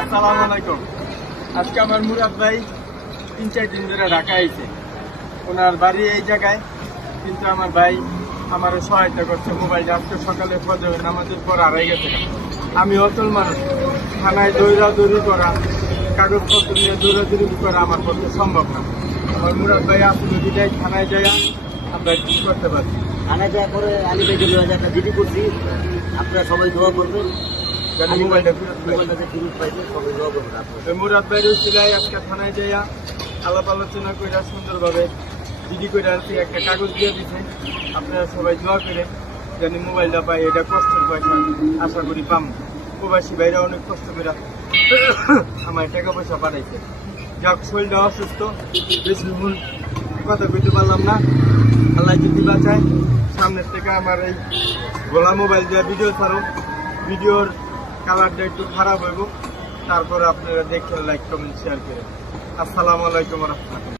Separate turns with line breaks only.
আসসালামু আলাইকুম। আজকে আমার মুরাদ ভাই তিন, চার দিন ধরে ঢাকা আইছে। ওনার বাড়ি এই জায়গায়, কিন্তু আমার ভাই আমার সহায়তা করছে মোবাইলটা আজকে সকালে ফজর নামাজের পর আড়াই গেছে। আমি অচল মানুষ। থানায় দৌড়া দৌড়ি করা কাগজপত্র নিয়ে দৌড়াদৌড়ি করা আমার পক্ষে সম্ভব না। আমার মুরাদ ভাই আসলে বিদায় থানায় যাইয়া আমরা কি করতে পারি?
থানায় যাওয়ার পরে আমি জিডি করছি। আপনারা সবাই দোয়া করবেন।
মুরাদ ভাইয়ের উচিলায় আজকে থানায় যাইয়া আলাপ আলোচনা করে সুন্দরভাবে দিদি করে আর একটা কাগজ দিয়ে দিছে। আপনারা সবাই দোয়া করে যেন মোবাইলটা পাই এটা কষ্টের পয়সা আশা করি পাম। প্রবাসী ভাইরা অনেক কষ্ট করে আমার টাকা পয়সা পাঠাইছে। যাক শরীরটা অসুস্থ বেশি মূল কথা কইতে পারলাম না। আল্লাহ যদি বাঁচায় সামনের থেকে আমার এই গোলা মোবাইল দিয়ে ভিডিও ছাড়ো। ভিডিওর কালারটা একটু খারাপ হইব তারপরে আপনারা দেখে লাইক কমেন্ট শেয়ার করে আসসালামু আলাইকুম রহমতুল্লাহ।